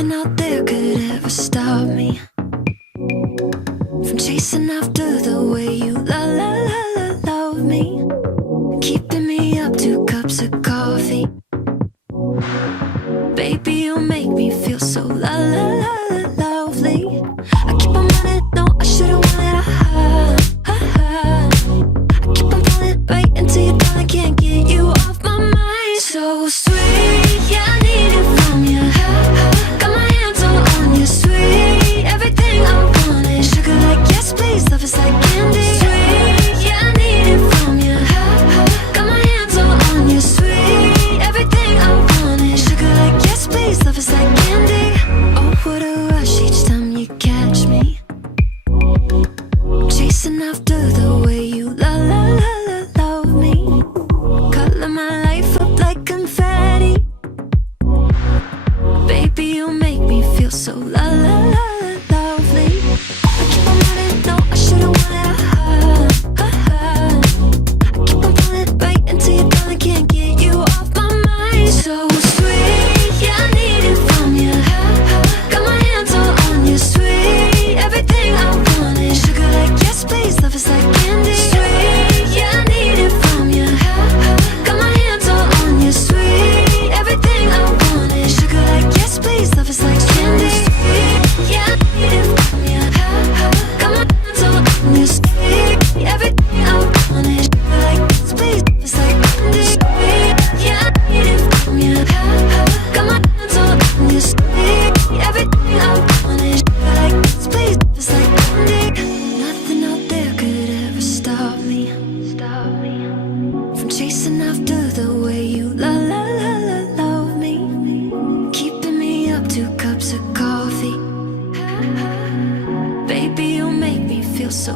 Nothing out there could ever stop me from chasing after the way you love me, keeping me up 2 cups of coffee. Baby, you make me feel so lovely. I keep on running, no, I should've wanted I keep on falling right into your thought, I can't get you off my mind. So sweet, yeah, I need it from you. Got my hands all on you, sweet. Everything I want is sugar like yes, please. Love is like candy. Sweet, yeah, I need it from you. Got my hands all on you, sweet. Everything I want is sugar like yes, please. Love is like candy. Oh, what a rush each time you catch me chasing after the way you love me. Color my life up like confetti. Baby, you make me feel so lovely. I keep on running, no, I should've wanted I keep on falling right into your thought, I can't get you off my mind. So sweet, yeah, I need it from you. Got my hands all on you, sweet. Everything I want is sugar like yes, please. Love is like candy. Sweet, yeah, I need it from you. Got my hands all on you, sweet. Everything I want is sugar like yes, please. Love is like candy. Sweet, yeah, I need it from you. Got my hands all on you, sweet. Everything I want is sugar like yes, please. Love is like candy. Sweet, yeah, I need it from you. Got my hands all on you, sweet. Everything I want is sugar like yes, please. Love is like candy. Nothing out there could ever stop me from chasing after the way you love me, keeping me up 2 cups of coffee. Baby, you make me feel so